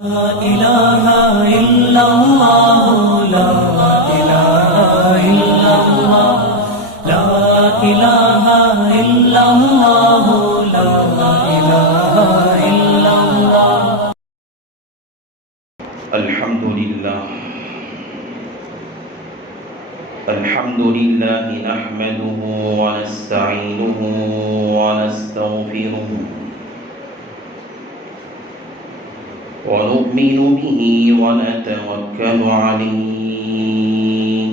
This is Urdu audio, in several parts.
لا إله إلا الله لا إله إلا الله لا إله إلا الله لا إله إلا الله الحمد لله نحمده ونستعينه ونستغفره ونؤمن به ونتوكل عليه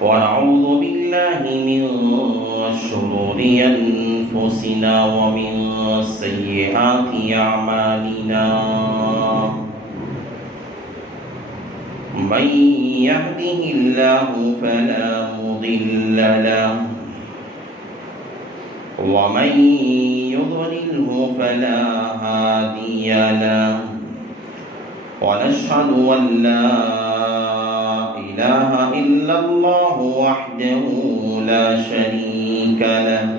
ونعوذ بالله من شرور أنفسنا ومن سيئات أعمالنا من يهده الله فلا مضل له ومن يضلله فلا هادي له ونشهد أن لا إله إلا الله وحده لا شريك له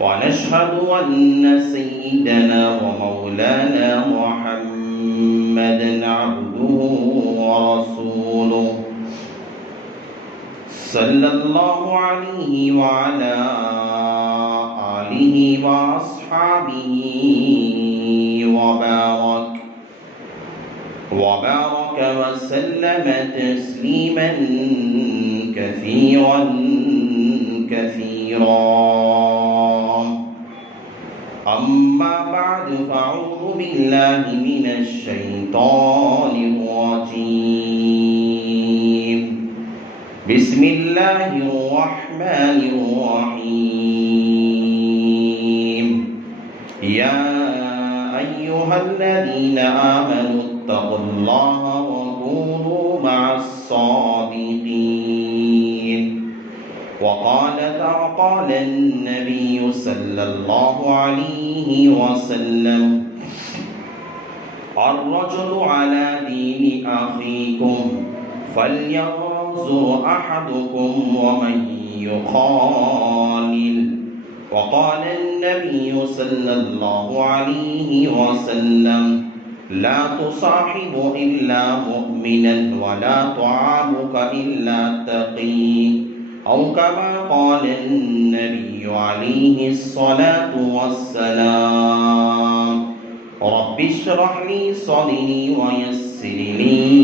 ونشهد أن سيدنا ومولانا محمدا عبده ورسوله صلى الله عليه وعلى آله وأصحابه وبارك وسلم تسليما كثيرا أما بعد فأعوذ بالله من الشيطان الرجيم بسم الله الرحمن الرحيم يا أيها الذين آمنوا اتقوا الله وكونوا مع الصادقين وقال النبي صلى الله عليه وسلم الرجل على دين أخيكم فلينظر أحدكم ومن يخالل وقال النبي صلى الله عليه وسلم لا تصاحب إلا مؤمنا ولا تعامك إلا تقي أو كما قال النبي عليه الصلاة والسلام رب اشرح لي صدري ويسر لي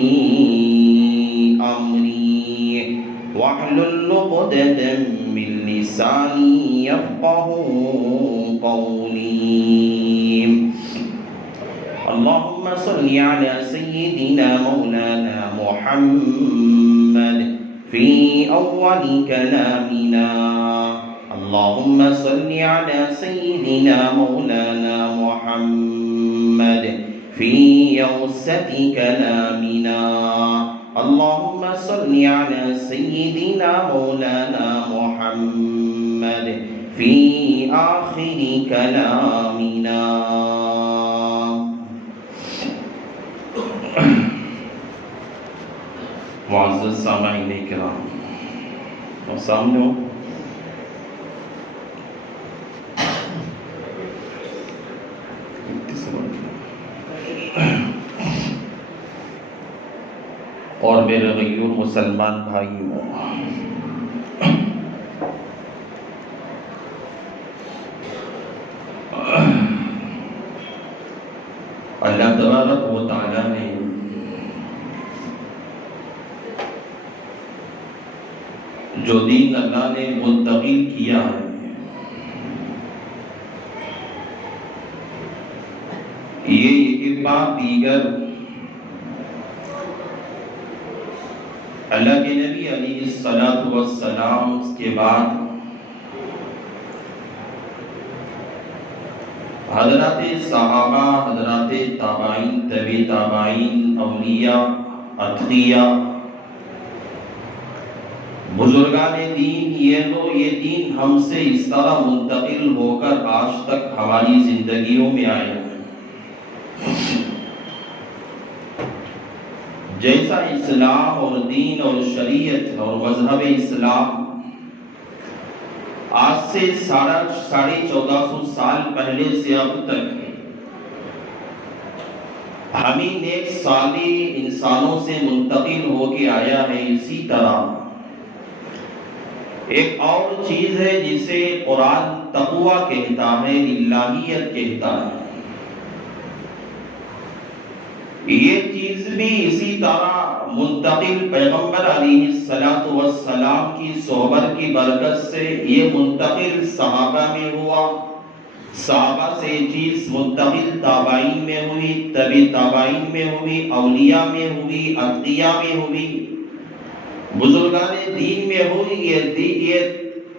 أمري واحلل عقدة من لساني يفقه قولي اللهم صل على سيدنا مولانا محمد في أول كلامنا اللهم صل على سيدنا مولانا محمد في أوسط كلامنا اللهم صل على سيدنا مولانا محمد في آخر كلامنا معزز سامعین کرام اور سامنے ہو اور میرے غیور مسلمان بھائیوں اللہ تبارک و تعالی نے جو دین اللہ نے منتقل کیا ہے یہ ایک بات دیگر اللہ کے نبی علیہ السلام کے بعد حضرات صحابہ حضرات تابعین تبع تابعین اولیاء اتقیاء بزرگان دین یہ دین ہم سے اس طرح منتقل ہو کر آج تک ہماری زندگیوں میں آئے ہیں جیسا اسلام اور دین اور شریعت اور مذہب اسلام آج سے 1450 سال پہلے سے اب تک ہمیں نیک صالح انسانوں سے منتقل ہو کے آیا ہے، اسی طرح ایک اور چیز ہے جسے قرآن تقویٰ کہتا ہے، الہیت کہتا ہے، یہ چیز بھی اسی طرح منتقل پیغمبر علیہ السلام کی صحبت کی برکت سے یہ منتقل صحابہ میں ہوا، صحابہ سے یہ چیز منتقل تابعین میں ہوئی، تبع تابعین میں ہوئی، اولیاء میں ہوئی، اتقیاء میں ہوئی، بزرگان دین میں ہوئی۔ یہ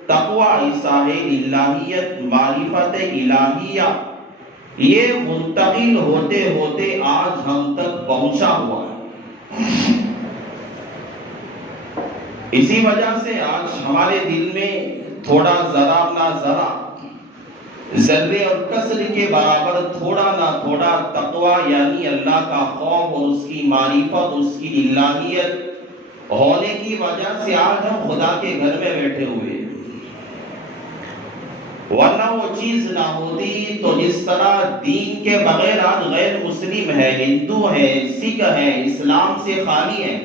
تقویٰ ایسا ہے، الہیت، معرفت الہیہ، یہ منتقل ہوتے ہوتے آج ہم تک پہنچا ہوا ہے۔ اسی وجہ سے آج ہمارے دل میں تھوڑا ذرا نہ ذرا، ذرے اور کسر کے برابر تھوڑا نہ تھوڑا تقویٰ یعنی اللہ کا خوف اور اس کی معرفت، اس کی الہیت ہونے کی وجہ سے آج ہم خدا کے گھر میں بیٹھے ہوئے ہیں۔ ورنہ وہ چیز نہ ہوتی تو جس طرح دین کے بغیر آج غیر مسلم ہے، ہندو ہے، سکھ ہے، اسلام سے خالی ہے،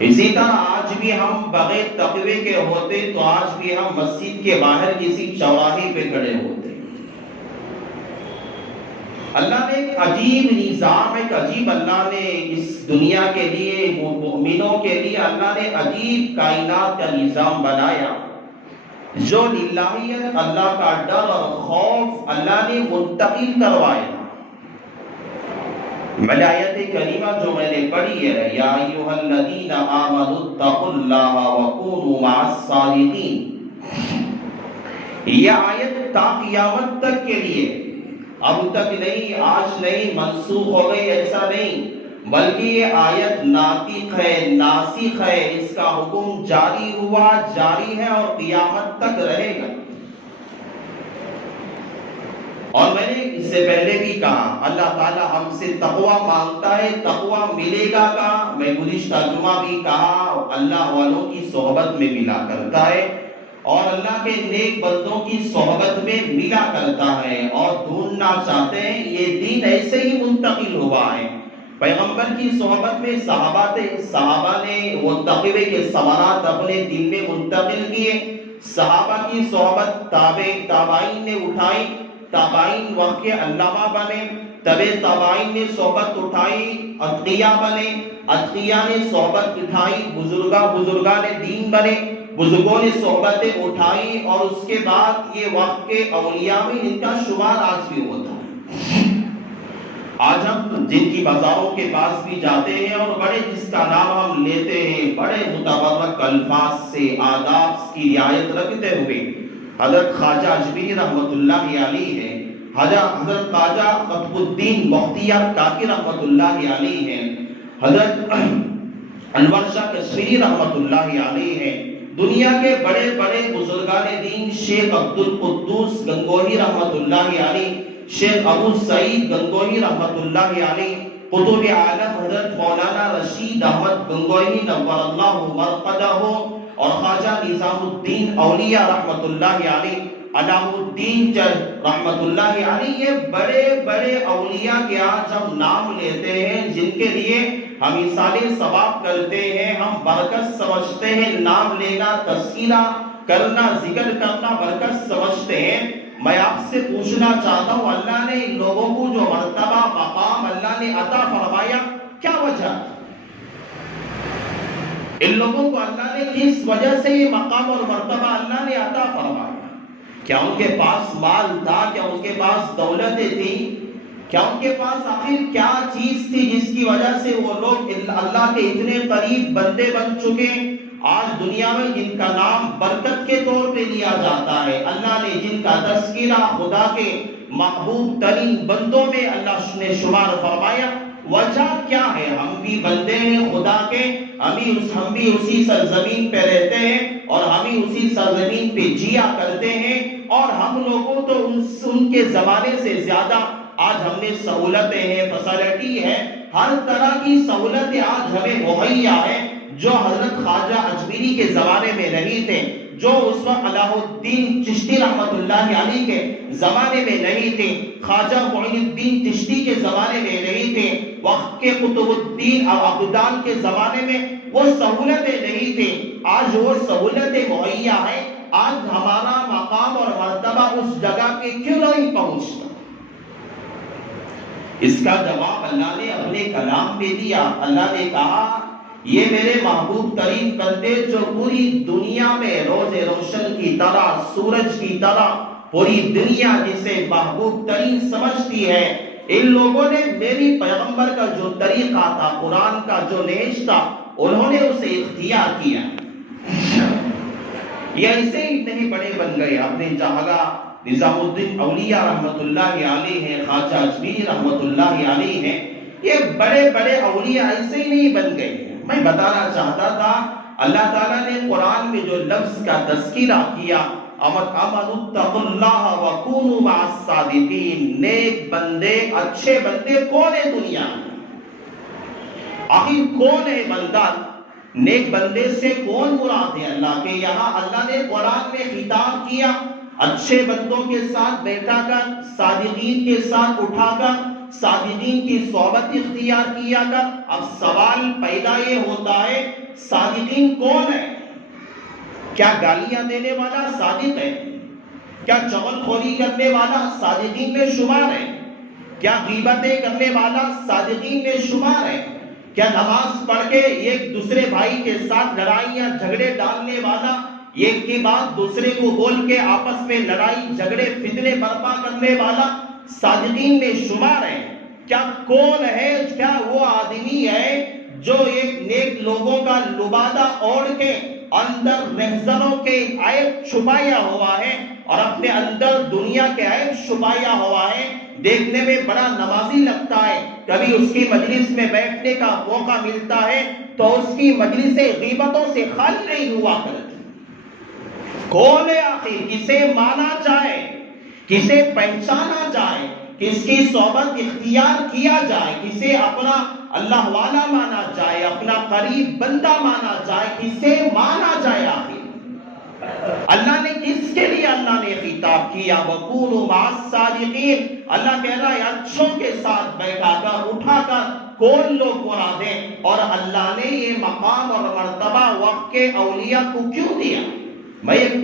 اسی طرح آج بھی ہم بغیر تقوی کے ہوتے تو آج بھی ہم مسجد کے باہر کسی چوراہے پہ کھڑے ہوتے۔ اللہ نے ایک عجیب نظام، ایک عجیب اللہ نے اس دنیا کے لیے، مومنوں کے لیے اللہ نے عجیب کائنات کا نظام بنایا، جو الہیت، اللہ کا ڈر اور خوف اللہ نے منتقل کروایا۔ میں آیت کریمہ جو میں نے پڑھی ہے، یا ایھا الذین آمنوا اتقوا اللہ وکونوا مع الصادقین، یہ آیت تا قیامت تک کے لیے، اب تک نہیں، آج نہیں، منسوخ ہو گئی ایسا نہیں، بلکہ یہ آیت ناطق ہے، ناسخ ہے، اس کا حکم جاری ہوا، جاری ہے اور قیامت تک رہے گا۔ اور میں نے اس سے پہلے بھی کہا، اللہ تعالی ہم سے تقویٰ مانگتا ہے، تقویٰ ملے گا کہاں؟ میں گزشتہ جمعہ بھی کہا، اللہ والوں کی صحبت میں ملا کرتا ہے، اور اللہ کے نیک بندوں کی صحبت میں ملا کرتا ہے، اور ڈھونڈنا چاہتے ہیں یہ دین ایسے ہی منتقل ہوا ہے۔ پیغمبر کی صحبت میں صحابہ نے وہ تقوی کے ثمرات اپنے دل میں منتقل کیے، صحابہ کی صحبت تابعین نے اٹھائی، تابعین وقت کے علامہ بنے، تبع تابعین نے صحبت اٹھائی، اتقیاء بنے، اتقیاء نے صحبت اٹھائی، بزرگان دین بنے، بزرگوں نے صحبتیں اٹھائی، اور اس کے بعد یہ وقت کے اولیاء میں ان کا شمار آج بھی ہوتا ہے۔ آج ہم جن کی بازاروں کے پاس بھی جاتے ہیں اور بڑے جس کا نام ہم لیتے ہیں، بڑے متبرک الفاظ سے، آداب کی رعایت رکھتے ہوئے، حضرت خواجہ اجمیری رحمت اللہ علیہ ہیں، حضرت خواجہ قطب الدین بختیار کاکی رحمت اللہ علیہ ہیں، حضرت انور شاہ کشمیری رحمت اللہ علیہ ہیں، دنیا کے بڑے بڑے بزرگان دین، شیخ عبد القدوس گنگوہی رحمت اللہ علیہ، شیخ ابو سعید گنگوہی رحمت اللہ علیہ، قطب عالم حضرت مولانا رشید احمد گنگوہی نور اللہ مرقدہ، اور خواجہ نظام الدین اولیاء رحمت اللہ علیہ، علام الدین رحمت اللہ علیہ، یہ بڑے بڑے اولیاء کے آج ہم نام لیتے ہیں، جن کے لیے ہم اصالِ ثواب کرتے ہیں، ہم برکت سمجھتے ہیں، نام لینا، تذکرہ کرنا، ذکر کرنا برکت سمجھتے ہیں۔ میں آپ سے پوچھنا چاہتا ہوں، اللہ نے ان لوگوں کو جو مرتبہ مقام اللہ نے عطا فرمایا، کیا وجہ؟ ان لوگوں کو اللہ نے کس وجہ سے یہ مقام اور مرتبہ اللہ نے عطا فرمایا؟ کیا ان کے پاس مال تھا؟ کیا ان کے پاس دولتیں تھی؟ کیا ان کے پاس آخر کیا چیز تھی جس کی وجہ سے وہ لوگ اللہ کے اتنے قریب بندے بن چکے؟ آج دنیا میں جن کا نام برکت کے طور پہ لیا جاتا ہے، اللہ نے جن کا تذکرہ خدا کے محبوب ترین بندوں میں اللہ نے شمار فرمایا، وجہ کیا ہے؟ ہم بھی بندے ہیں خدا کے، ہم بھی اسی سرزمین پہ رہتے ہیں، اور ہم بھی اسی سرزمین پہ جیا کرتے ہیں، اور ہم لوگوں تو ان کے زمانے سے زیادہ آج ہم نے سہولتیں ہیں، فیسلٹی ہے، ہر طرح کی سہولتیں آج ہمیں مہیا ہے، جو حضرت خواجہ اجمیری کے زمانے میں نہیں تھے۔ جو اس وقت الہ الدین چشتی رحمت اللہ علیہ کے زمانے میں نہیں تھے، خواجہ معین الدین چشتی کے زمانے میں نہیں تھے، وقت کے قطب الدین عبدال کے زمانے میں وہ سہولتیں نہیں تھے، آج وہ سہولتیں مہیا ہیں، آج ہمارا مقام اور مرتبہ اس جگہ پہ کیوں نہیں پہنچتا؟ اس کا جواب اللہ نے اپنے کلام پہ دیا۔ اللہ نے کہا یہ میرے محبوب ترین بندے جو پوری دنیا میں روز روشن کی طرح، سورج کی طرح پوری دنیا جسے محبوب ترین سمجھتی ہے، ان لوگوں نے میری پیغمبر کا جو طریقہ تھا، قرآن کا جو نہج تھا، انہوں نے اسے اختیار کیا۔ یہ ایسے ہی نہیں بڑے بن گئے، اپنے جہاں نظام الدین اولیاء رحمت اللہ علیہ ہیں، خواجہ اجمیری رحمت اللہ علیہ ہیں، یہ بڑے بڑے اولیاء ایسے ہی نہیں بن گئے۔ میں بتانا چاہتا تھا اللہ تعالیٰ نے قرآن میں جو لفظ کا تذکرہ کیا، اتقوا اللہ وکونوا مع الصادقین، نیک بندے، اچھے بندے کون ہے دنیا میں؟ آخر کون ہے بندہ؟ نیک بندے سے کون مراد ہے؟ اللہ کے یہاں اللہ نے قرآن میں خطاب کیا، اچھے بندوں کے ساتھ بیٹھا کر، صادقین کے ساتھ اٹھا کر، صادقین کی صحبت اختیار کیا کر۔ اب سوال پیدا یہ ہوتا ہے صادقین کون ہے؟ کیا گالیاں دینے والا صادق ہے؟ کیا چغل خوری کرنے والا صادقین میں شمار ہے؟ کیا غیبتیں کرنے والا صادقین میں شمار ہے؟ کیا نماز پڑھ کے ایک دوسرے بھائی کے ساتھ لڑائیاں جھگڑے ڈالنے والا، ایک کے بعد دوسرے کو بول کے آپس میں لڑائی جھگڑے فتنے برپا کرنے والا صادقین میں شمار ہے؟ کیا کون ہے؟ کیا وہ آدمی ہے جو ایک نیک لوگوں کا لبادہ اوڑھ کے اندر رہزنوں کے عیب چھپایا ہوا ہے اور اپنے اندر دنیا کے عیب چھپایا ہوا ہے، دیکھنے میں بڑا نمازی لگتا ہے، کبھی اس کی مجلس میں بیٹھنے کا موقع ملتا ہے تو اس کی مجلس غیبتوں سے خالی نہیں ہوا کرتی؟ کون ہے آخر؟ کسے مانا جائے، کسے پہچانا جائے، کس کی صحبت اختیار کیا جائے، کسے اپنا اللہ والا مانا جائے، اپنا قریب بندہ مانا جائے، کسے مانا جائے آخر؟ اللہ نے کس کے لیے اللہ نے خطاب کیا؟ وَقُولُوا مَعَ الصَّادِقِينَ، اللہ کہہ رہا ہے اچھوں کے ساتھ بیٹھا کر، اٹھا کر کون لوگ مراد ہیں؟ اور اللہ نے یہ مقام اور مرتبہ وقت کے اولیاء کو کیوں دیا؟ میں ایک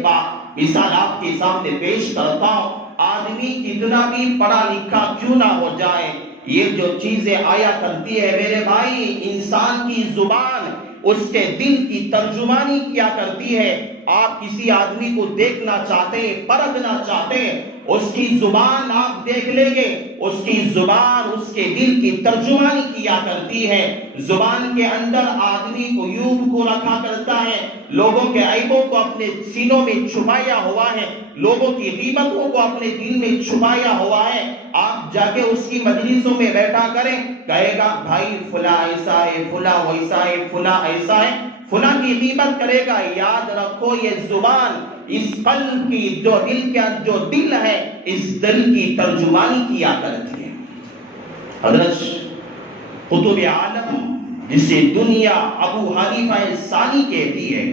مثال آپ کے سامنے پیش کرتا ہوں، آدمی کتنا بھی پڑھا لکھا کیوں نہ ہو جائے، یہ جو چیزیں آیا کرتی ہے میرے بھائی، انسان کی زبان اس کے دل کی ترجمانی کیا کرتی ہے۔ آپ کسی آدمی کو دیکھنا چاہتے ہیں، پرکھنا چاہتے ہیں، اس کی زبان آپ دیکھ لیں گے، اس کی زبان اس کے دل کی ترجمانی کیا کرتی ہے۔ زبان کے اندر آدمی عیوب کو رکھا کرتا ہے، لوگوں کے عیبوں کو اپنے سینوں میں چھپایا ہوا ہے، لوگوں کی غیبتوں کو اپنے دل میں چھپایا ہوا ہے۔ آپ جا کے اس کی مجلسوں میں بیٹھا کریں، کہے گا بھائی فلاں ایسا ہے، فلاں ویسا ہے، فلاں ایسا ہے، فلاں کی غیبت کرے گا۔ یاد رکھو یہ زبان اس قلب کی جو دل ہے، اس دل کی ترجمانی کیا کرتی ہے۔ حضرت قطب عالم جسے دنیا ابو حنیفہ ثانی کہتی ہے،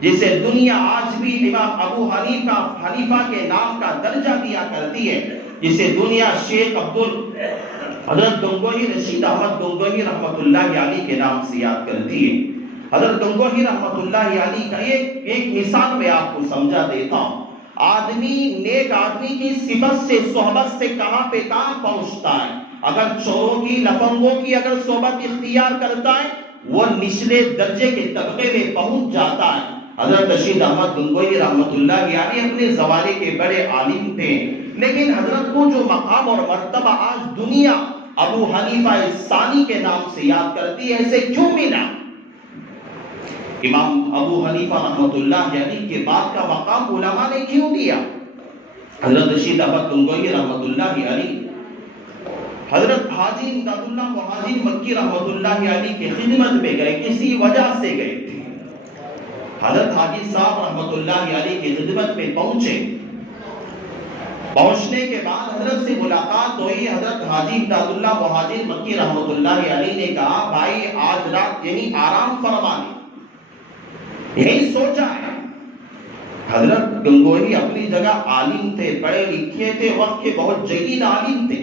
جسے دنیا آج بھی امام ابو حنیفہ کے نام کا درجہ دیا کرتی ہے، جسے دنیا شیخ حضرت گنگوہی رشید احمد گنگوہی رحمت اللہ علیہ کے نام سے یاد کرتی ہے۔ حضرت گنگوہی رحمت اللہ علیہ کا ایک مثال میں آپ کو سمجھا دیتا ہوں۔ آدمی نیک آدمی کی صفت سے، صحبت سے کہاں پہ کہاں پہنچتا ہے؟ اگر چوروں کی، لفنگوں کی اگر صحبت اختیار کرتا ہے، وہ نچلے درجے کے طبقے میں پہنچ جاتا ہے۔ حضرت رشید احمد گنگوہی رحمت اللہ علیہ اپنے زمانے کے بڑے عالم تھے، لیکن حضرت کو جو مقام اور مرتبہ آج دنیا ابو حنیفہ ثانی کے نام سے یاد کرتی ہے، ایسے کیوں ملا؟ امام ابو حنیفہ رحمت اللہ علیہ کے بعد کا مقام علماء نے کیوں دیا؟ حضرت رشید احمد گنگوہی رحمت اللہ علیہ حضرت حاجی امداد اللہ مہاجر مکی رحمت اللہ علیہ کی خدمت میں گئے، کسی وجہ سے گئے تھے۔ حضرت حاجی صاحب رحمت اللہ علیہ کی خدمت میں پہنچے، پہنچنے کے بعد حضرت سے ملاقات ہوئی۔ حضرت حاجی امداد اللہ مہاجر مکی رحمت اللہ علیہ نے کہا بھائی آج رات یہیں آرام فرما لیں، یہی سوچا ہے۔ حضرت گنگوہی اپنی جگہ عالم تھے، پڑھے لکھے تھے، وقت کے بہت جلیل عالم تھے۔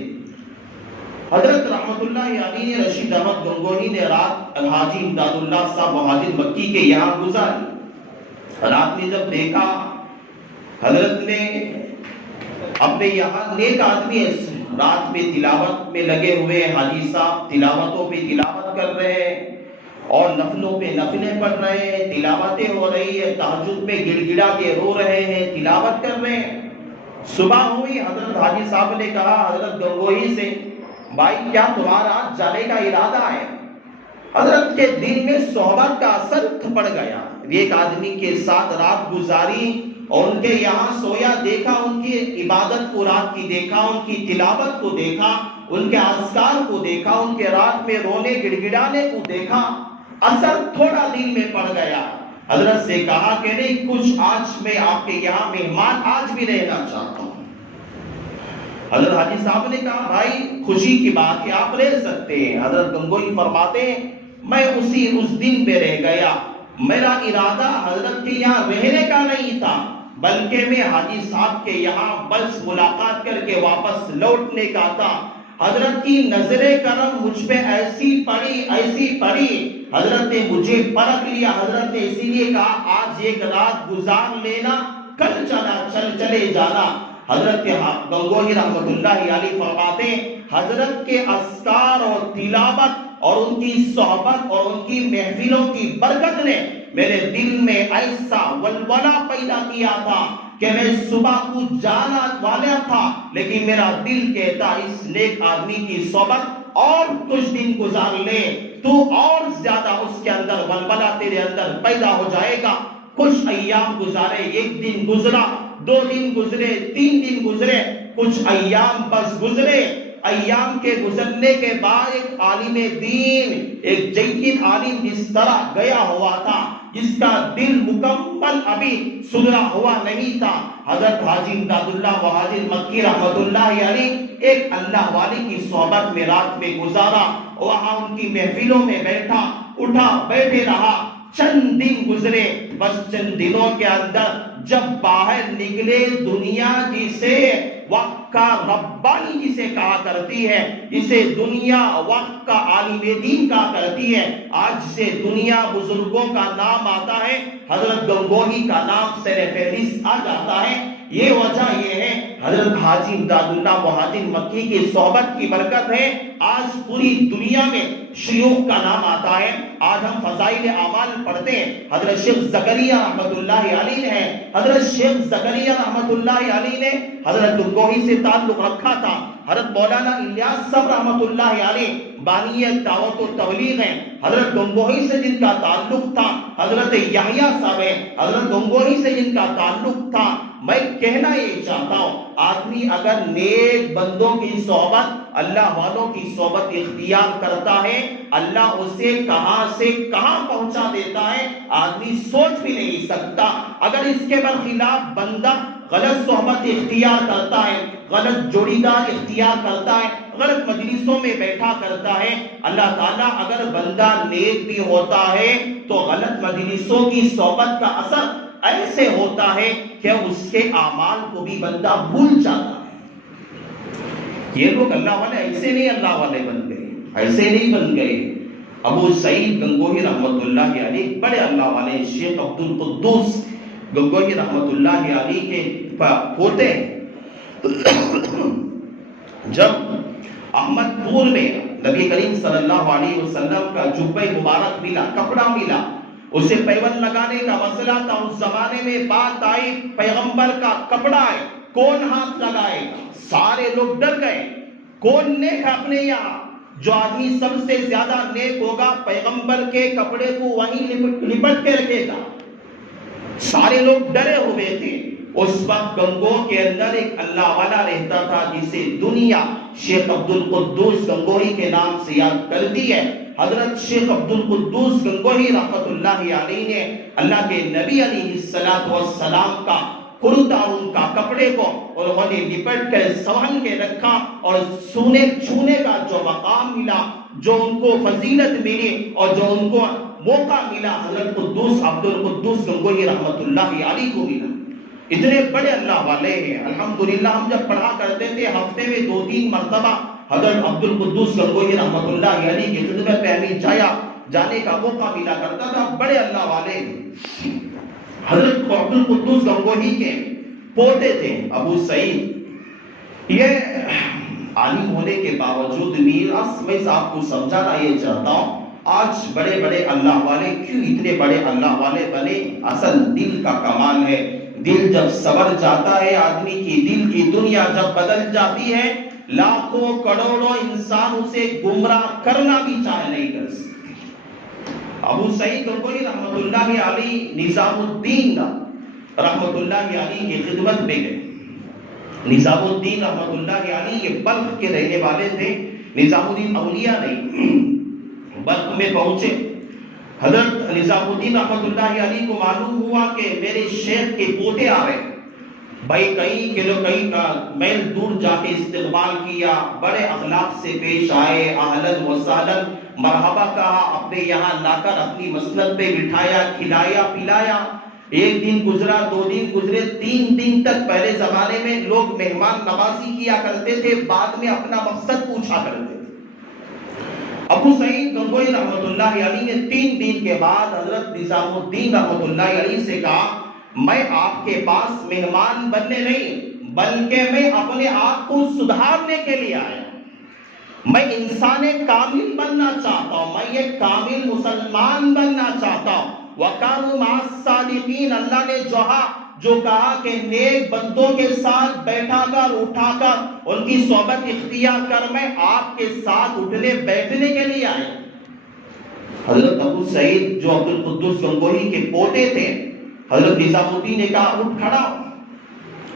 حضرت رحمت اللہ علیہ نے رشید احمد گنگوہی نے رات حاجی امداد اللہ صاحب مہاجر مکی کے یہاں گزاری۔ رات میں جب دیکھا حضرت نے اپنے یہاں نیک آدمی رات میں تلاوت میں لگے ہوئے، حاجی صاحب تلاوتوں پہ تلاوت کر رہے ہیں اور نفلوں پہ نفلیں پڑھ رہے ہیں، تلاوتیں ہو رہی ہے، تہجد میں گڑ گڑا کے رو رہے ہیں، تلاوت کر رہے ہیں۔ صبح ہوئی، حضرت حاجی صاحب نے کہا حضرت گنگوہی سے، بھائی کیا تمہارا آج جانے کا ارادہ ہے؟ حضرت کے دل میں صحبت کا اثر پڑ گیا، ایک آدمی کے ساتھ رات گزاری اور ان کے یہاں سویا، دیکھا ان کی عبادت کو رات کی، دیکھا ان کی تلاوت کو، دیکھا ان کے اذکار کو، دیکھا ان کے رات میں رونے گڑ گڑانے کو دیکھا، اثر تھوڑا دل میں پڑ گیا۔ حضرت سے کہا کہ نہیں، کچھ آج میں آپ کے یہاں مہمان آج بھی رہنا چاہتا ہوں۔ حضرت حاجی صاحب نے کہا بھائی خوشی کی بات ہے، آپ رہ سکتے ہیں۔ حضرت گنگوہی فرماتے ہیں میں اس دن پہ رہ گیا، میرا ارادہ حضرت کے یہاں رہنے کا نہیں تھا، بلکہ میں حاجی صاحب کے یہاں بس ملاقات کر کے واپس لوٹنے کا تھا۔ حضرت کی نظر کرم مجھ پہ ایسی پڑی، حضرت نے مجھے پرکھ لیا۔ حضرت نے اسی لیے کہا آج ایک رات گزار لینا، کل چلے جانا۔ حضرت گنگوہی رحمت اللہ علیہ فرماتے ہیں حضرت کے اذکار اور تلاوت اور ان کی صحبت اور ان کی محفلوں کی برکت نے میرے دل میں ایسا ولولہ پیدا کیا تھا کہ میں صبح کو جانا والا تھا، لیکن میرا دل کہتا اس نیک آدمی کی صحبت اور کچھ دن گزار لے تو اور زیادہ اس کے اندر ولولہ تیرے اندر پیدا ہو جائے گا۔ کچھ ایام گزارے، ایک دن گزرا، 2 دن گزرے، 3 دن گزرے، کچھ ایام بس گزرے۔ ایام کے گزرنے کے بعد ایک عالم دین، ایک جید عالم جس طرح گیا ہوا تھا، جس کا دل مکمل ابھی سدھرا ہوا نہیں تھا، حضرت حاجی امداد اللہ مہاجر مکی رحمت اللہ علیہ ایک اللہ والے کی صحبت میں رات میں گزارا، وہاں ان کی محفلوں میں بیٹھا، اٹھا بیٹھے رہا۔ چند دن گزرے، بس چند دنوں کے اندر جب باہر نکلے، دنیا جسے وقت کا ربانی جسے کہا کرتی ہے، جسے دنیا وقت کا عالم دین کہا کرتی ہے، آج سے دنیا بزرگوں کا نام آتا ہے، حضرت گنگوہی کا نام سر فہرست آ جاتا ہے۔ یہ وجہ یہ ہے حضرت حاجی امداد اللہ مہاجر مکی کی صحبت کی برکت ہے، آج پوری دنیا میں شیوخ کا نام آتا ہے۔ آج ہم فضائل اعمال پڑھتے ہیں، حضرت شیخ زکریا رحمت اللہ علیہ نے، حضرت شیخ زکریا رحمت اللہ علیہ نے حضرت گنگوہی سے تعلق رکھا تھا۔ حضرت مولانا الیاس صاحب رحمت اللہ علیہ بانی دعوت و تبلیغ ہیں، حضرت گنگوہی سے جن کا تعلق تھا، حضرت یحییٰ صاحب ہیں، حضرت گنگوہی سے جن کا تعلق تھا۔ میں کہنا یہ چاہتا ہوں آدمی اگر نیک بندوں کی صحبت، اللہ والوں کی صحبت اختیار کرتا ہے، اللہ اسے کہاں سے کہاں پہنچا دیتا ہے آدمی سوچ بھی نہیں سکتا۔ اگر اس کے برخلاف بندہ غلط صحبت اختیار کرتا ہے، غلط جوڑی دار اختیار کرتا ہے، غلط مجلسوں میں بیٹھا کرتا ہے، اللہ تعالیٰ اگر بندہ نیک بھی ہوتا ہے تو غلط مجلسوں کی صحبت کا اثر ایسے ہوتا ہے کہ اس کے اعمال کو بھی بندہ بھول جاتا ہے۔ یہ لوگ اللہ والے ایسے نہیں اللہ والے بن گئے، ایسے نہیں بن گئے۔ ابو سعید گنگوہی رحمت اللہ علیہ بڑے اللہ والے، شیخ عبد القدوس گنگوہی رحمت اللہ علیہ کے پوتے جب احمد پور میں نبی کریم صلی اللہ علیہ وسلم کا جبہ مبارک ملا، کپڑا ملا، اسے پیوند لگانے کا مسئلہ تھا۔ اس زمانے میں بات آئی پیغمبر کا کپڑا ہے، کون ہاتھ لگائے گا؟ سارے لوگ ڈر گئے، کون نیک اپنے یہاں؟ جو آدمی سب سے زیادہ نیک ہوگا پیغمبر کے کپڑے کو وہیں لپٹ کے رکھے گا۔ سارے لوگ ڈرے ہوئے تھے۔ اس وقت گنگو کے اندر ایک اللہ والا رہتا تھا جسے دنیا شیخ عبد القدوس گنگوہی کے نام سے یاد کرتی ہے۔ حضرت شیخ عبد القدوس گنگوہی رحمت اللہ علیہ نے اللہ کے نبی علیہ السلام کا کرتا، ان کا کپڑے کو انہوں نے لپٹ کر سنبھال کے رکھا، اور چھونے کا جو مقام ملا، جو ان کو فضیلت ملی اور جو ان کو موقع ملا، حضرت قدوس عبد القدوس گنگوہی رحمت اللہ علیہ کو ملا۔ اتنے بڑے اللہ والے ہیں. الحمدللہ ہم جب پڑھا کرتے تھے ہفتے میں 2-3 مرتبہ حضرت عبد القدوس گنگوہی رحمۃ اللہ علیہ کی خدمت میں ہمیں جانے کا موقع ملا کرتا تھا. بڑے اللہ والے ہیں. حضرت عبد القدوس گنگوہی کے پوتے تھے ابو سعید. یہ عالم ہونے کے باوجود بھی میں آپ کو سمجھانا یہ چاہتا ہوں آج بڑے بڑے اللہ والے کیوں اتنے بڑے اللہ والے بنے. اصل دل کا کمال ہے. دل جب سنور جاتا ہے آدمی کی دل کی دنیا جب بدل جاتی ہے لاکھوں کروڑوں انسان اسے گمراہ کرنا بھی چاہے نہیں کر سکتے. ابو سعید گنگوہی رحمۃ اللہ علیہ نظام الدین رحمۃ اللہ علیہ کی خدمت میں گئے. نظام الدین رحمۃ اللہ علیہ یہ بلخ کے رہنے والے تھے. نظام الدین اولیاء نہیں. بلخ میں پہنچے. حضرت نظام الدین رحمۃ اللہ علیہ کو معلوم ہوا کہ میرے شیخ کے پوتے آ رہے. بھائی کئی میل دور جا کے استقبال کیا. بڑے اخلاق سے پیش آئے. اہلاً و سہلاً مرحبا کہا. اپنے یہاں لا کر اپنی مسند پہ بٹھایا, کھلایا پلایا. ایک دن گزرا, 2 دن گزرے, 3 دن تک پہلے زمانے میں لوگ مہمان نوازی کیا کرتے تھے, بعد میں اپنا مقصد پوچھا کرتے تھے. ابو سعید گنگوہی رحمۃ اللہ علیہ نے 3 دن کے بعد حضرت نظام الدین رحمۃ اللہ علیہ سے کہا میں آپ کے پاس مہمان بننے نہیں بلکہ میں اپنے آپ کو سدھارنے کے لیے آیا. میں انسان کامل بننا چاہتا ہوں. میں ایک کامل مسلمان بننا چاہتا ہوں. وَكَانُوا مَعَ الصَّادِقِينَ اللہ نے جو کہا کہ نیک بندوں کے ساتھ بیٹھا کر اٹھا کر ان کی صحبت اختیار کر میں آپ کے ساتھ اٹھنے بیٹھنے کے لیے آیا. حضرت ابو سعید جو عبد القدوس گنگوہی کے پوتے تھے, حضرت نظام الدین نے کہا اٹھ کھڑا ہو,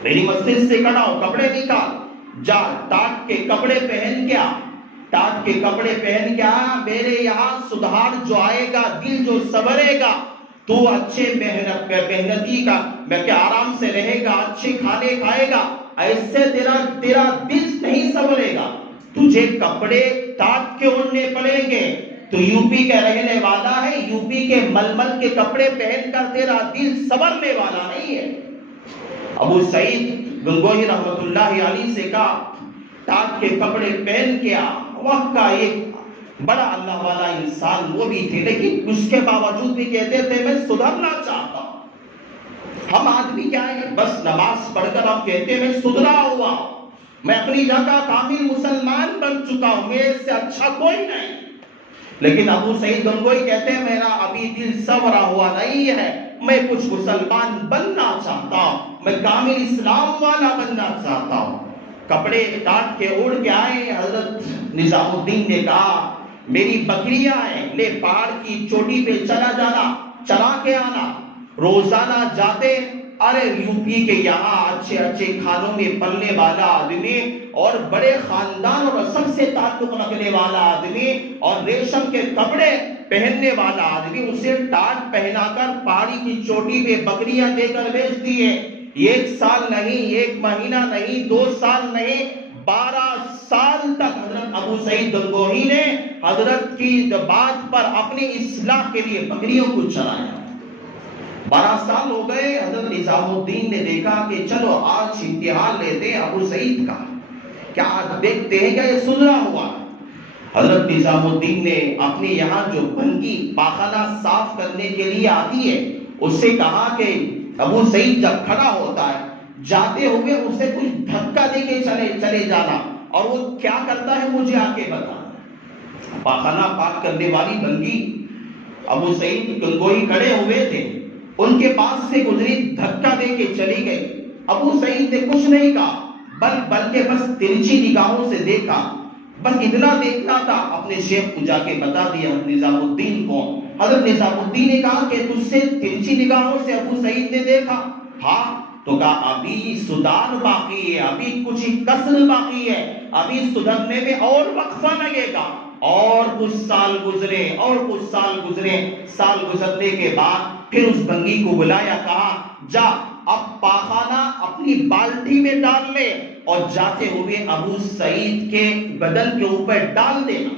میری مسجد سے کھڑا ہو, کپڑے نکال, جا ٹاٹ کے کپڑے پہن کے آ. ٹاٹ کے کپڑے پہن کے آ. میرے یہاں سدھار جو آئے گا, دل جو سنورے گا, تو اچھے محنتی کا میں کہ آرام سے رہے گا, اچھے کھانے کھائے گا, ایسے تیرا دل نہیں سنورے گا. تجھے کپڑے ٹاٹ کے اوڑھنے پڑیں گے. تو یو پی کا رہنے والا ہے, یو پی کے ململ کے کپڑے پہن کر تیرا دل سنورنے والا نہیں ہے. ابو سعید گنگوہی رحمۃ اللہ علیہ سے کہا ٹاٹ کے کپڑے پہن کے آ. وقت کا ایک بڑا اللہ والا انسان وہ بھی تھے, لیکن اس کے باوجود بھی کہتے تھے میں سدھرنا چاہتا ہوں. ہم آدمی کیا ہے, بس نماز پڑھ کر ہم کہتے ہیں میں سدھرا ہوا, میں اپنی جگہ کامل مسلمان بن چکا ہوں, میرے سے اچھا کوئی نہیں. لیکن ابو سعید گنگوہی کہتے ہیں میرا ابھی دل سنورا ہوا نہیں ہے, میں کچھ مسلمان بننا چاہتا ہوں, میں کامل اسلام والا بننا چاہتا ہوں. کپڑے ٹاٹ کے اوڑھ کے آئے. حضرت نظام الدین نے کہا میری بکریاں ہیں, لے پہاڑ کی چوٹی پہ چلا جانا, چلا کے آنا. روزانہ جاتے. ارے یو پی کے یہاں اچھے اچھے کھانوں میں پلنے والا آدمی اور بڑے خاندان اور سب سے تعلق رکھنے والا آدمی اور ریشم کے کپڑے پہننے والا آدمی, اسے ٹاٹ پہنا کر پہاڑی کی چوٹی پہ بکریاں دے کر بیچ دیے. 1 سال نہیں, 1 مہینہ نہیں, 2 سال نہیں, 12 سال تک حضرت ابو سعید گنگوہی نے حضرت کی بات پر اپنی اصلاح کے لیے بکریوں کو چلایا. 12 سال ہو گئے. حضرت نظام الدین نے دیکھا کہ چلو آج امتحان لیتے ہیں ابو سعید کا, کیا آج دیکھتے ہیں کیا یہ سدھرا ہوا. حضرت نظام الدین نے اپنے یہاں جو بنگی پاخانہ صاف کرنے کے لیے آتی ہے اس سے کہا کہ ابو سعید جب کھڑا ہوتا ہے جاتے ہوئے اسے کچھ دھکا دے کے چلے جانا, اور وہ کیا کرتا ہے مجھے آ کے بتا. پاخانہ پاک کرنے والی بنگی ابو سعید گنگوہی کھڑے ہوئے تھے, ان کے پاس سے گزری, دھکا دے کے چلی گئی. ابو سعید نے کچھ نہیں کہا بلکہ بس ترچھی نگاہوں سے دیکھا, بس اتنا دیکھنا تھا. اپنے شیخ کو جا کے بتا دیا نظام الدین کو. حضرت نظام الدین نے کہا کہ تجھ سے ترچھی نگاہوں سے ابو سعید نے دیکھا. ہاں. تو کہا ابھی سدھار باقی ہے, ابھی کچھ کسر باقی ہے, ابھی سدھرنے میں اور وقفہ لگے گا. اور کچھ سال گزرے, اور کچھ سال گزرے. سال گزرنے کے بعد پھر اس بنگی کو بلایا, کہا جا اب پاخانہ اپنی بالٹی میں ڈال لے اور جاتے ہوئے ابو سعید کے بدن کے اوپر ڈال دینا.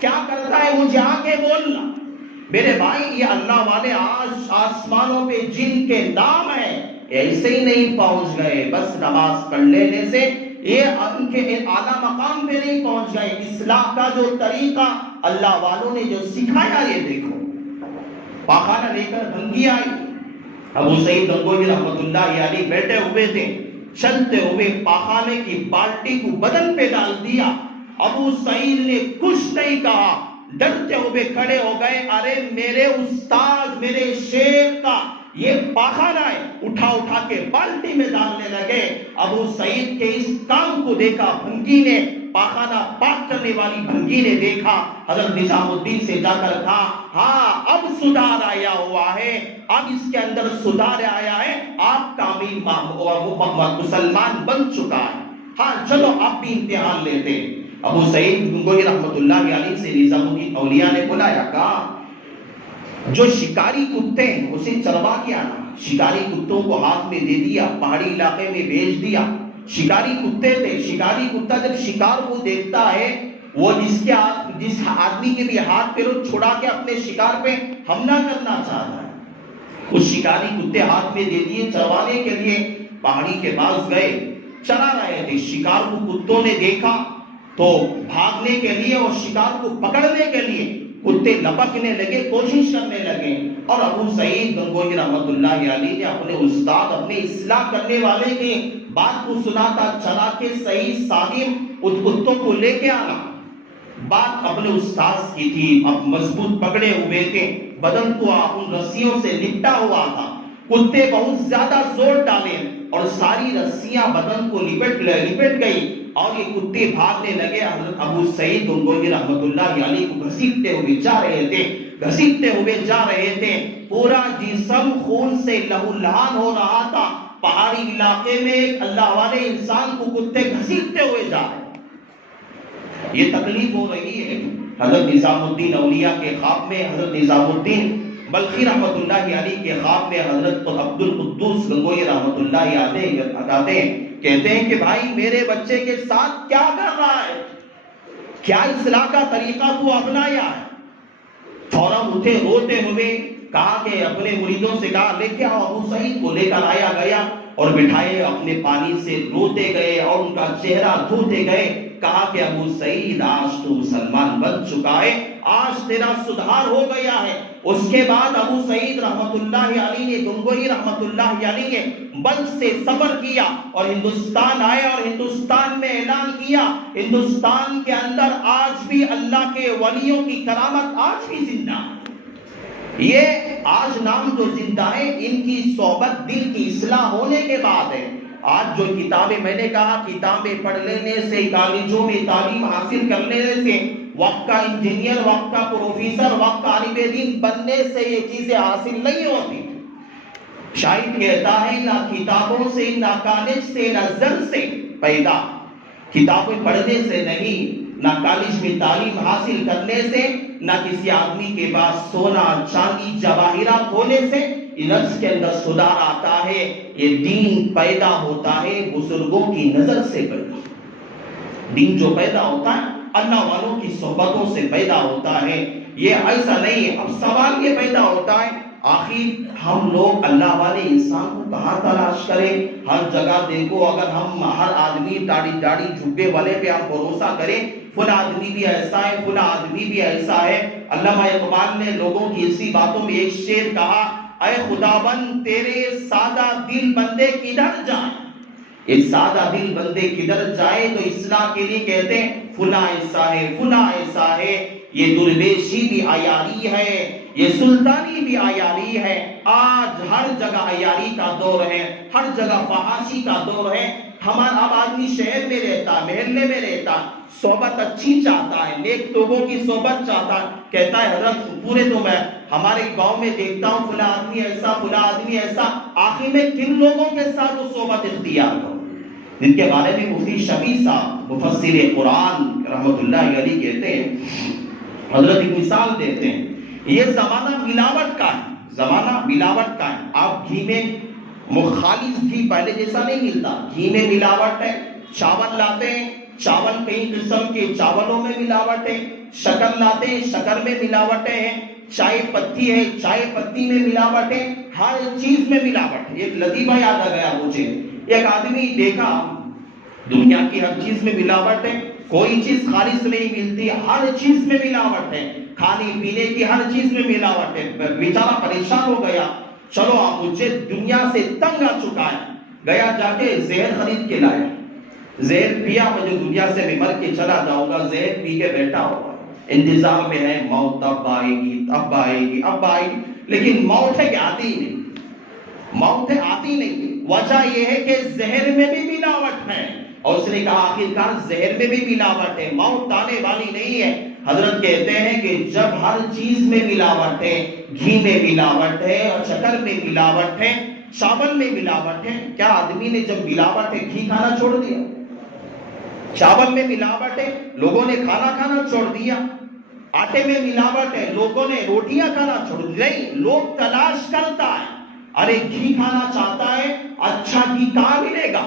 کیا کرتا ہے مجھے آ کے بولنا. میرے بھائی یہ اللہ والے آج آسمانوں پہ جن کے نام ہیں ایسے ہی نہیں پہنچ گئے، بس نماز پڑھ لینے سے یہ ان کے اعلیٰ مقام پہ نہیں پہنچ گئے۔ اصلاح کا جو طریقہ اللہ والوں نے جو سکھایا، یہ دیکھو، پاخانہ لے کر بھنگی آئی، ابو سعید گنگوہی رحمۃ اللہ علیہ بیٹھے ہوئے تھے، چلتے ہوئے پاخانے کی بالٹی کو بدن پہ ڈال دیا۔ ابو سعید نے کچھ نہیں کہا، ڈرتے ہوئے کھڑے ہو گئے، ارے میرے استاد، میرے شیخ کا یہ پاخانہ ہے، اٹھا اٹھا کے بالٹی میں ڈالنے لگے۔ ابو سعید کے اس کام کو دیکھا بھنگی نے، پاخانہ پاک کرنے والی بھنگی نے دیکھا، حضرت نظام الدین سے جا کر کہا، ہاں اب سدھار آیا ہوا ہے، اب اس کے اندر سدھار آیا ہے، آپ کامل مسلمان بن چکا ہے، ہاں چلو آپ بھی امتحان لیتے۔ ابو سعید گنگوہی رحمۃ اللہ علیہ سے نظام الدین اولیاء نے بلایا، کہا جو شکاری کتے ہیں اسے چروا کے آنا۔ شکاری کتوں کو ہاتھ میں دے دیا، پہاڑی علاقے میں بھیج دیا۔ شکاری کتے تھے، شکاری کتا جب شکار کو دیکھتا ہے، وہ جس آدمی کے بھی ہاتھ پیروں چھڑا کے اپنے شکار پہ حملہ کرنا چاہتا ہے، اس شکاری کتے ہاتھ میں دے دیے چروانے کے لیے۔ پہاڑی کے پاس گئے، چرا رہے تھے، شکار کو کتوں نے دیکھا تو بھاگنے کے لیے اور شکار کو پکڑنے کے لیے کتے لپکنے لگے، کوشش کرنے لگے، اور ابو سعید گنگوہی رحمۃ اللہ علیہ نے اپنے استاد، اپنے اصلاح کرنے والے کی بات کو سنا تھا، چلا کے صحیح سالم ان کتوں کو لے کے آنا۔ بات اپنے استاد کی تھی، اب مضبوط پکڑے ہوئے تھے، بدن کو ان رسیوں سے لپٹا ہوا تھا، کتے بہت زیادہ زور ڈالے اور ساری رسیاں بدن کو لپٹ گئی اور یہ کتے بھاگنے لگے۔ حضرت ابو سعید گنگوہی رحمۃ اللہ علیہ کو گھسیٹتے ہوئے جا رہے تھے، پورا جسم خون سے لہو لہان ہو رہا تھا۔ پہاڑی علاقے میں ایک اللہ والے انسان کو کتے گھسیٹتے ہوئے جا رہے، یہ تکلیف ہو رہی ہے۔ حضرت نظام الدین اولیاء کے خواب میں، حضرت نظام الدین بلخی رحمۃ اللہ علیہ کے خواب میں حضرت عبد القدوس گنگوہی رحمۃ اللہ علیہ بتاتے ہیں، کہتے ہیں کہ بھائی میرے بچے کے ساتھ کیا کر رہا ہے، کیا اصلاح کا طریقہ کو اپنایا ہے؟ فوراً اٹھے روتے ہوئے، کہا کہ اپنے مریدوں سے کہا لے کے آؤ۔ ابو سعید کو لے کر آیا گیا اور بٹھائے، اپنے پانی سے دھوتے گئے اور ان کا چہرہ دھوتے گئے۔ کہا کہ ابو سعید آج تو مسلمان بن چکا ہے، آج تیرا سدھار ہو گیا ہے۔ اس کے بعد ابو سعید رحمۃ اللہ علیہ نے، گنگوہی رحمۃ اللہ علیہ نے بلخ سے سفر کیا اور ہندوستان آئے اور ہندوستان میں اعلان کیا، ہندوستان کے اندر آج بھی اللہ کے ولیوں کی کرامت آج بھی زندہ ہے۔ یہ آج نام جو زندہ ہے، ان کی صحبت دل کی اصلاح ہونے کے بعد ہے۔ آج جو کتابیں میں نے کہا، کتابیں پڑھ لینے سے، کالجوں میں تعلیم حاصل کرنے سے، وقت کا انجینئر، وقت کا پروفیسر، وقت کا عالم دین بننے سے یہ چیزیں حاصل نہیں ہوتی۔ شاعر کہتا ہے نہ کتابوں سے، نہ کالج سے، نہ زر سے پیدا، کتابیں پڑھنے سے نہیں، نہ کالج میں تعلیم حاصل کرنے سے، نہ کسی آدمی کے پاس سونا چاندی جواہرات ہونے سے نفس کے اندر سدھار آتا ہے۔ یہ دین پیدا ہوتا ہے بزرگوں کی نظر سے پیدا، دین جو پیدا ہوتا ہے اللہ والوں کی صحبتوں سے پیدا ہوتا ہے، یہ ایسا نہیں ہے۔ اب سوال یہ پیدا ہوتا ہے، آخر ہم لوگ اللہ والے انسان کو کہاں تلاش کریں؟ ہر جگہ دیکھو، اگر ہم ہر آدمی داڑھی جھبے والے پہ ہم بھروسہ کریں، فلاں آدمی بھی ایسا ہے، فلاں آدمی بھی ایسا ہے۔ علامہ اقبال نے لوگوں کی اسی باتوں میں ایک شعر کہا، اے خداوند تیرے سادہ دل بندے کدھر جائیں، یہ سادہ دل بندے کدھر جائے؟ تو اصلاح کے لیے کہتے ہیں فلاں ایسا ہے، فلاں ایسا ہے۔ یہ درویشی بھی عیاری ہے، یہ سلطانی بھی عیاری ہے۔ آج ہر جگہ عیاری کا دور ہے، ہر جگہ فحاشی کا دور ہے۔ ہمارا اب آدمی شہر میں رہتا، محلے میں رہتا، صحبت اچھی چاہتا ہے، نیک لوگوں کی صحبت چاہتا ہے، کہتا ہے حضرت پورے تو میں ہمارے گاؤں میں دیکھتا ہوں فلاں آدمی ایسا، فلاں آدمی ایسا، آخر میں کن لوگوں کے ساتھ وہ صحبت اختیار کرو؟ جن کے بارے میں مفتی شفیع صاحب مفسر قرآن رحمۃ اللہ علیہ کہتے ہیں، حضرت ایک مثال دیتے ہیں، یہ زمانہ ملاوٹ کا ہے، زمانہ ملاوٹ کا ہے۔ آپ گھی میں خالص گھی پہلے جیسا نہیں ملتا، گھی میں ملاوٹ ہے۔ چاول لاتے ہیں، چاول کئی قسم کے چاولوں میں ملاوٹ ہے۔ شکر لاتے ہیں، شکر میں ملاوٹیں ہیں۔ چائے پتی ہے، چائے پتی میں ملاوٹ ہے۔ ہر چیز میں ملاوٹ ہے۔ ایک لطیفہ یاد آ گیا مجھے، ایک آدمی دیکھا دنیا کی ہر چیز میں ملاوٹ ہے، کوئی چیز خالص نہیں ملتی، ہر چیز میں ملاوٹ ہے، کھانے پینے کی ہر چیز میں ملاوٹ ہے۔ بیچارہ پریشان ہو گیا، چلو آپ مجھے دنیا سے تنگ آ چکا ہے، گیا جا کے زہر خرید کے لایا، زہر پیا، مجھے دنیا سے میں مر کے چلا جاؤں گا، زہر پی کے بیٹھا ہوا انتظار میں ہے، موت اب آئے گی، اب آئے گی، اب آئے گی، لیکن موت ہے کہ آتی ہی نہیں، موت ہے آتی نہیں۔ وجہ یہ ہے کہ زہر میں بھی ملاوٹ ہے، اور اس نے کہا آخرکار زہر میں بھی ملاوٹ ہے، موت آنے والی نہیں ہے۔ حضرت کہتے ہیں کہ جب ہر چیز میں ملاوٹ ہے، گھی میں ملاوٹ ہے، اور شکر میں ملاوٹ ہے، چاول میں ملاوٹ ہے، کیا آدمی نے جب ملاوٹ ہے گھی کھانا چھوڑ دیا؟ چاول میں ملاوٹ ہے، لوگوں نے کھانا کھانا چھوڑ دیا، آٹے میں ملاوٹ ہے، لوگوں نے روٹیاں کھانا چھوڑ دی، نہیں، لوگ تلاش کرتا ہے، ارے گھی کھانا چاہتا ہے، اچھا گھی کہاں ملے گا؟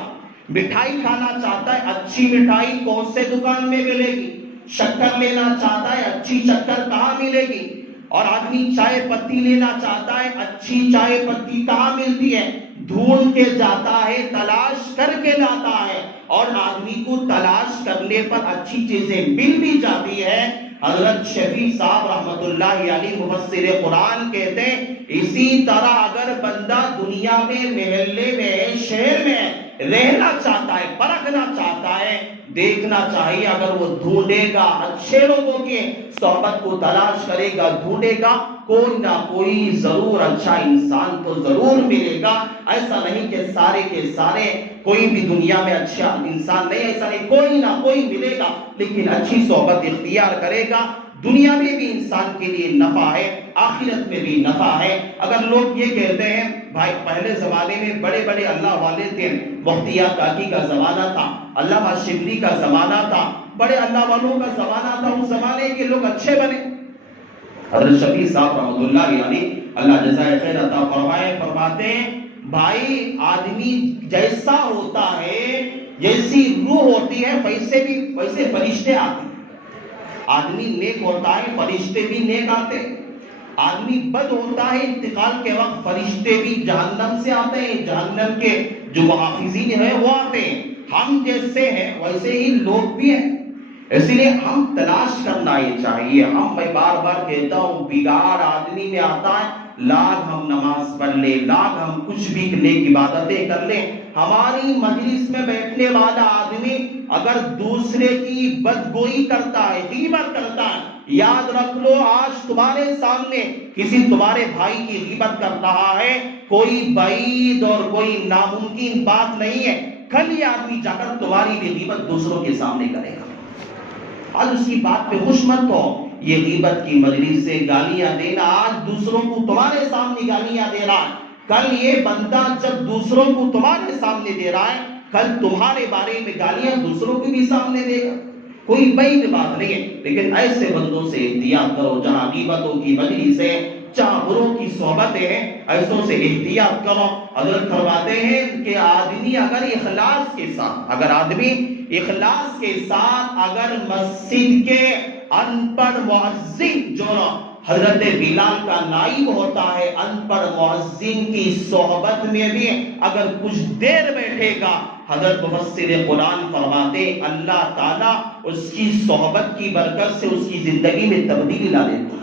مٹھائی کھانا چاہتا ہے، اچھی مٹھائی کون سے دکان میں ملے گی؟ شکر لینا چاہتا ہے، اچھی شکر کہاں ملے گی؟ اور آدمی چائے پتی لینا چاہتا ہے، اچھی چائے پتی کہاں ملتی ہے؟ ڈھونڈ کے جاتا ہے، تلاش کر کے لاتا ہے، اور آدمی کو تلاش کرنے پر اچھی چیزیں مل بھی جاتی ہے۔ حضرت شفیع صاحب رحمت اللہ علیہ مفسر قرآن کہتے ہیں اسی طرح اگر بندہ دنیا میں، محلے میں، شہر میں رہنا چاہتا ہے، پرکھنا چاہتا ہے، دیکھنا چاہیے، اگر وہ ڈھونڈے گا، اچھے لوگوں کی صحبت کو تلاش کرے گا، ڈھونڈے گا، کوئی نہ کوئی ضرور اچھا انسان تو ضرور ملے گا۔ ایسا نہیں کہ سارے کے سارے، کوئی بھی دنیا میں اچھا انسان نہیں، ایسا نہیں، کوئی نہ کوئی ملے گا، لیکن اچھی صحبت اختیار کرے گا، دنیا میں بھی انسان کے لیے نفع ہے، آخرت میں بھی نفع ہے۔ اگر لوگ یہ کہتے ہیں بھائی پہلے زمانے میں بڑے بڑے اللہ والے تھے، مفتی کاکی کا زمانہ تھا، علامہ شبلی کا زمانہ تھا، بڑے اللہ والوں کا زمانہ تھا، اس زمانے کے لوگ اچھے بنے۔ حضرت شفیع صاحب رحمۃ اللہ علیہ اللہ جزائے خیر عطا فرمائے، فرماتے ہیں بھائی آدمی جیسا ہوتا ہے، جیسی روح ہوتی ہے، ویسے فرشتے آتے ہیں۔ آدمی نیک ہوتا ہے، فرشتے بھی نیک آتے ہیں، آدمی بد ہوتا ہے، انتقال کے وقت فرشتے بھی جہنم سے آتے ہیں، جہنم کے جو محافظین ہیں وہ آتے ہیں۔ ہم جیسے ہیں ویسے ہی لوگ بھی ہیں، اس لیے ہم تلاش کرنا یہ چاہیے۔ میں بار بار کہتا ہوں بگاڑ آدمی میں آتا ہے، لاکھ ہم نماز پڑھ لیں، لاکھ ہم کچھ بھی نیک عبادتیں کر لیں، ہماری مجلس میں بیٹھنے والا آدمی اگر دوسرے کی بدگوئی کرتا ہے، غیبت کرتا ہے، یاد رکھ لو آج تمہارے سامنے کسی تمہارے بھائی کی غیبت کر رہا ہے، کوئی بعید اور کوئی ناممکن بات نہیں ہے، کل یہ آدمی جا کر تمہاری بھی غیبت دوسروں کے سامنے کرے گا۔ آج اس کی بات پہ خوش مت ہو، یہ غیبت کی مجلس سے گالیاں دینا، آج دوسروں کو تمہارے سامنے گالیاں دے رہا ہے، کل یہ بندہ جب دوسروں کو تمہارے سامنے دے رہا ہے، کل تمہارے بارے میں گالیاں دوسروں کے بھی سامنے دے گا۔ کوئی بعید بات نہیں ہے، لیکن ایسے بندوں سے احتیاط کرو جہاں غیبتوں کی مجلس ہے، جہاں بروں کی صحبتیں ہیں، ایسوں سے احتیاط کرو۔ حضرت فرماتے ہیں کہ آدمی اگر اخلاص کے ساتھ، اگر مسجد کے ان پڑھ مؤذن جو حضرت بلال کا نائب ہوتا ہے، ان پڑھ مؤذن کی صحبت میں بھی اگر کچھ دیر بیٹھے گا، حضرت مفسر قرآن فرماتے اللہ تعالیٰ اس کی صحبت کی برکت سے اس کی زندگی میں تبدیلی لا دیتا ہے۔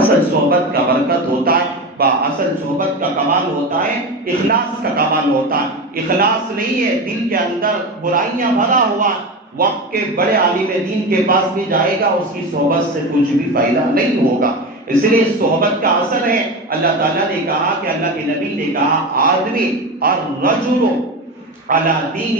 اصل صحبت کا برکت ہوتا ہے، اصل صحبت کا کمال ہوتا ہے، اخلاص کا کمال ہوتا ہے۔ اخلاص نہیں ہے، دل کے اندر برائیاں بھرا ہوا، وقت کے بڑے عالم دین کے پاس بھی جائے گا، اس کی صحبت سے کچھ بھی فائدہ نہیں ہوگا۔ اس لیے صحبت کا اثر ہے۔ اللہ تعالیٰ نے کہا کہ اللہ کے نبی نے کہا آدمی الرجل علی دین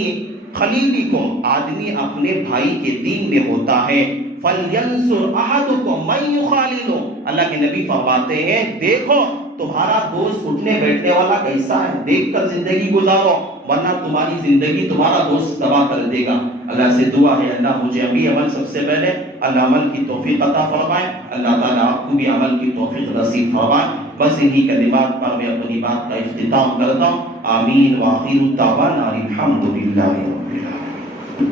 خلیلکم، آدمی اپنے بھائی کے دین میں ہوتا ہے۔ فَلْيَنْصُرْ أَحَدُكُمْ مَنْ يُخَالِلُ، اللہ کے نبی فرماتے ہیں دیکھو تمہارا دوست اٹھنے بیٹھنے والا کیسا ہے، دیکھ کر زندگی گزارو، ورنہ تمہاری زندگی تمہارا دوست تباہ کر دے گا۔ اللہ سے دعا ہے اللہ مجھے ابھی عمل سب سے پہلے اللہ عمل کی توفیق عطا فرمائے، اللہ تعالیٰ آپ کو بھی عمل کی توفیق نصیب فرمائے۔ بس انہی کلمات پر میں اپنی بات کا اختتام کرتا ہوں۔ آمین وآخر الدعوانا الحمد للہ رب العالمین۔